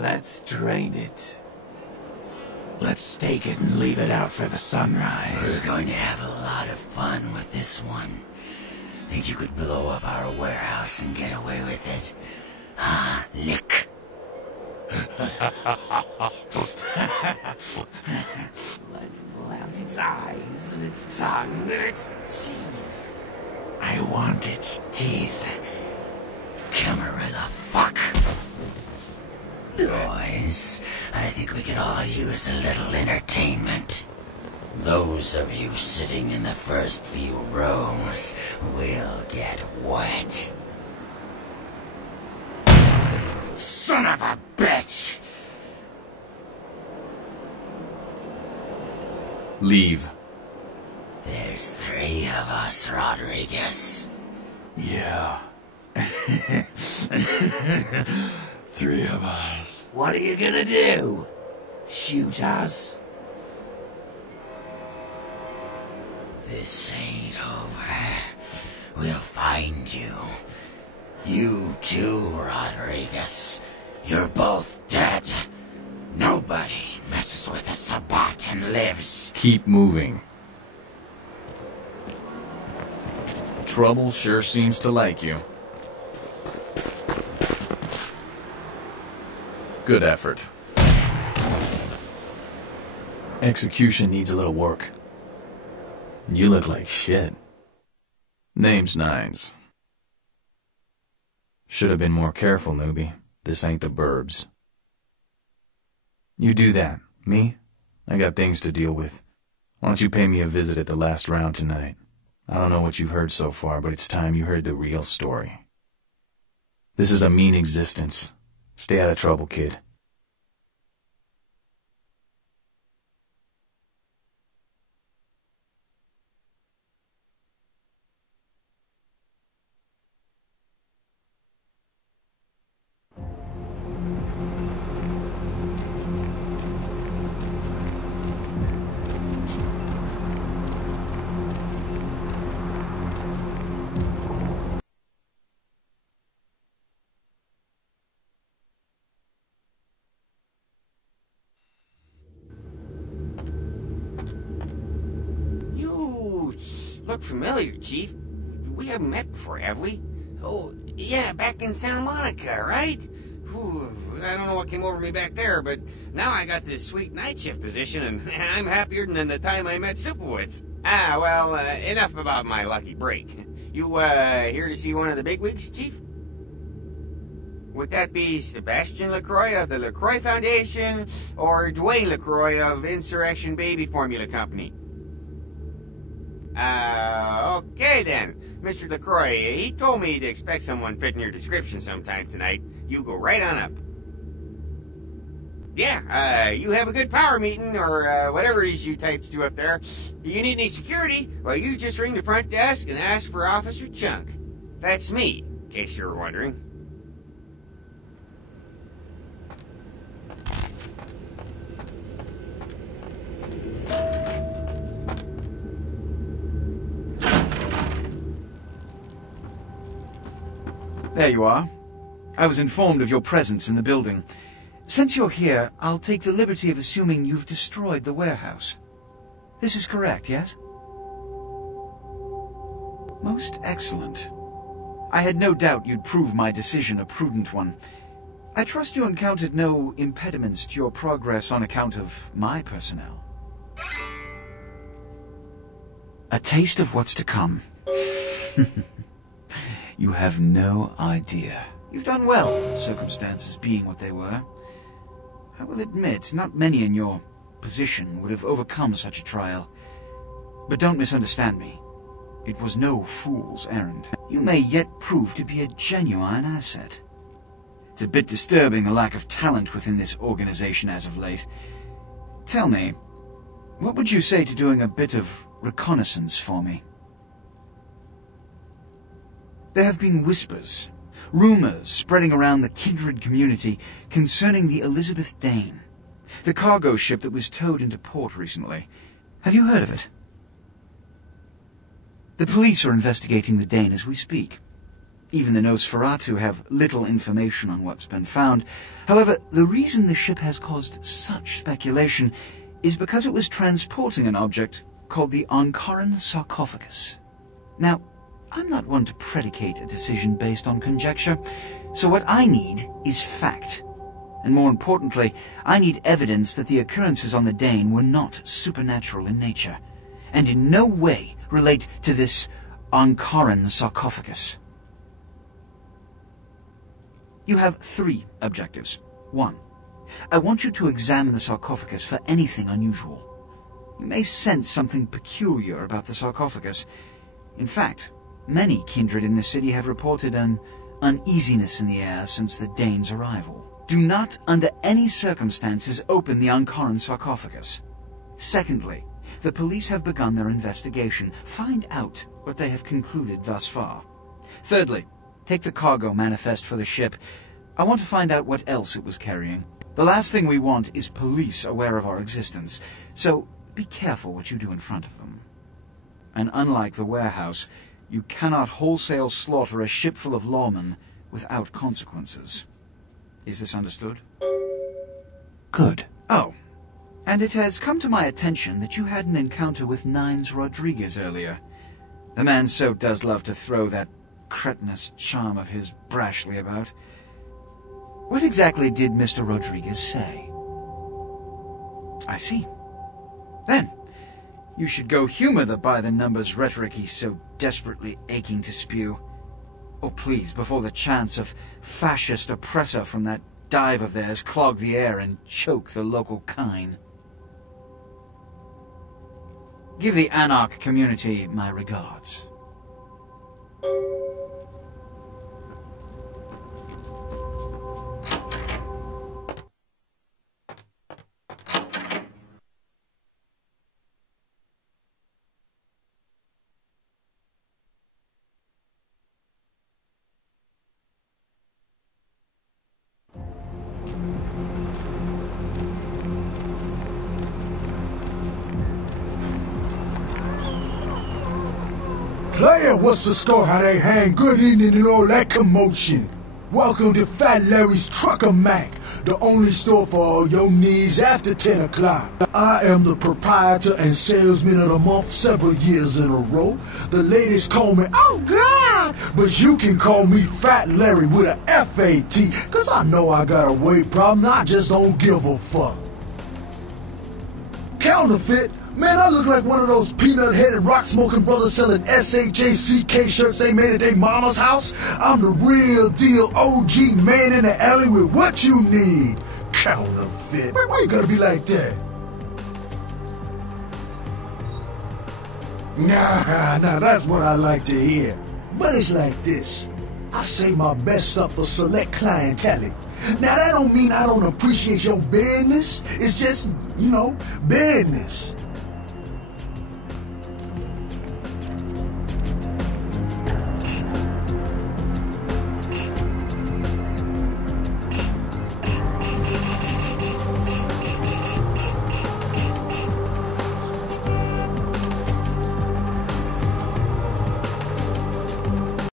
Let's drain it. Let's take it and leave it out for the sunrise. We're going to have a lot of fun with this one. Think you could blow up our warehouse and get away with it? Huh, Lick? Let's pull out its eyes and its tongue and its teeth. I want its teeth. Camarilla fuck. Boys, I think we could all use a little entertainment. Those of you sitting in the first few rows will get wet. Son of a bitch! Leave. There's 3 of us, Rodriguez. Yeah. 3 of us. What are you gonna do? Shoot us? This ain't over. We'll find you. You too, Rodriguez. You're both dead. Nobody messes with a Sabat and lives. Keep moving. Trouble sure seems to like you. Good effort. Execution needs a little work. You look like shit. Name's Nines. Should have been more careful, newbie. This ain't the burbs. You do that. Me? I got things to deal with. Why don't you pay me a visit at the last round tonight? I don't know what you've heard so far, but it's time you heard the real story. This is a mean existence. Stay out of trouble, kid. Look familiar, Chief. We haven't met before, have we? Oh, yeah, back in Santa Monica, right? Whew, I don't know what came over me back there, but now I got this sweet night shift position, and I'm happier than the time I met Sipowicz. Well, enough about my lucky break. You, here to see one of the bigwigs, Chief? Would that be Sebastian LaCroix of the LaCroix Foundation, or Dwayne LaCroix of Insurrection Baby Formula Company? Okay then. Mr. LaCroix, he told me to expect someone fitting your description sometime tonight. You go right on up. Yeah, you have a good power meeting, or whatever it is you types do up there. Do you need any security? Well, you just ring the front desk and ask for Officer Chunk. That's me, in case you were wondering. There you are. I was informed of your presence in the building. Since you're here, I'll take the liberty of assuming you've destroyed the warehouse. This is correct, yes? Most excellent. I had no doubt you'd prove my decision a prudent one. I trust you encountered no impediments to your progress on account of my personnel. A taste of what's to come. You have no idea. You've done well, circumstances being what they were. I will admit, not many in your position would have overcome such a trial. But don't misunderstand me. It was no fool's errand. You may yet prove to be a genuine asset. It's a bit disturbing the lack of talent within this organization as of late. Tell me, what would you say to doing a bit of reconnaissance for me? There have been whispers, rumors spreading around the kindred community concerning the Elizabeth Dane, the cargo ship that was towed into port recently. Have you heard of it? The police are investigating the Dane as we speak. Even the Nosferatu have little information on what's been found. However, the reason the ship has caused such speculation is because it was transporting an object called the Ankaran sarcophagus. Now, I'm not one to predicate a decision based on conjecture, so what I need is fact. And more importantly, I need evidence that the occurrences on the Dane were not supernatural in nature, and in no way relate to this Ankaran sarcophagus. You have 3 objectives. 1. I want you to examine the sarcophagus for anything unusual. You may sense something peculiar about the sarcophagus. In fact, many kindred in the city have reported an uneasiness in the air since the Dane's arrival. Do not, under any circumstances, open the Ankaran sarcophagus. Secondly, the police have begun their investigation. Find out what they have concluded thus far. Thirdly, take the cargo manifest for the ship. I want to find out what else it was carrying. The last thing we want is police aware of our existence, so be careful what you do in front of them. And unlike the warehouse, you cannot wholesale slaughter a ship full of lawmen without consequences. Is this understood? Good. Oh, and it has come to my attention that you had an encounter with Nines Rodriguez earlier. The man so does love to throw that cretinous charm of his brashly about. What exactly did Mr. Rodriguez say? I see. Then, you should go humor the by-the-numbers rhetoric he's so desperately aching to spew. Oh, please, before the chance of fascist oppressor from that dive of theirs clog the air and choke the local kine. Give the Anarch community my regards. Player, what's the score? How they hang? Good evening and all that commotion. Welcome to Fat Larry's Trucker Mac, the only store for all your needs after 10 o'clock. I am the proprietor and salesman of the month several years in a row. The ladies call me, oh God, but you can call me Fat Larry with a F-A-T, cause I know I got a weight problem, I just don't give a fuck. Counterfeit? Man, I look like one of those peanut-headed rock-smoking brothers selling SHACK shirts they made at their mama's house. I'm the real deal OG man in the alley with what you need. Counterfeit. Why you gotta be like that? Nah, that's what I like to hear. But it's like this. I save my best stuff for select clientele. Now that don't mean I don't appreciate your business. It's just, business.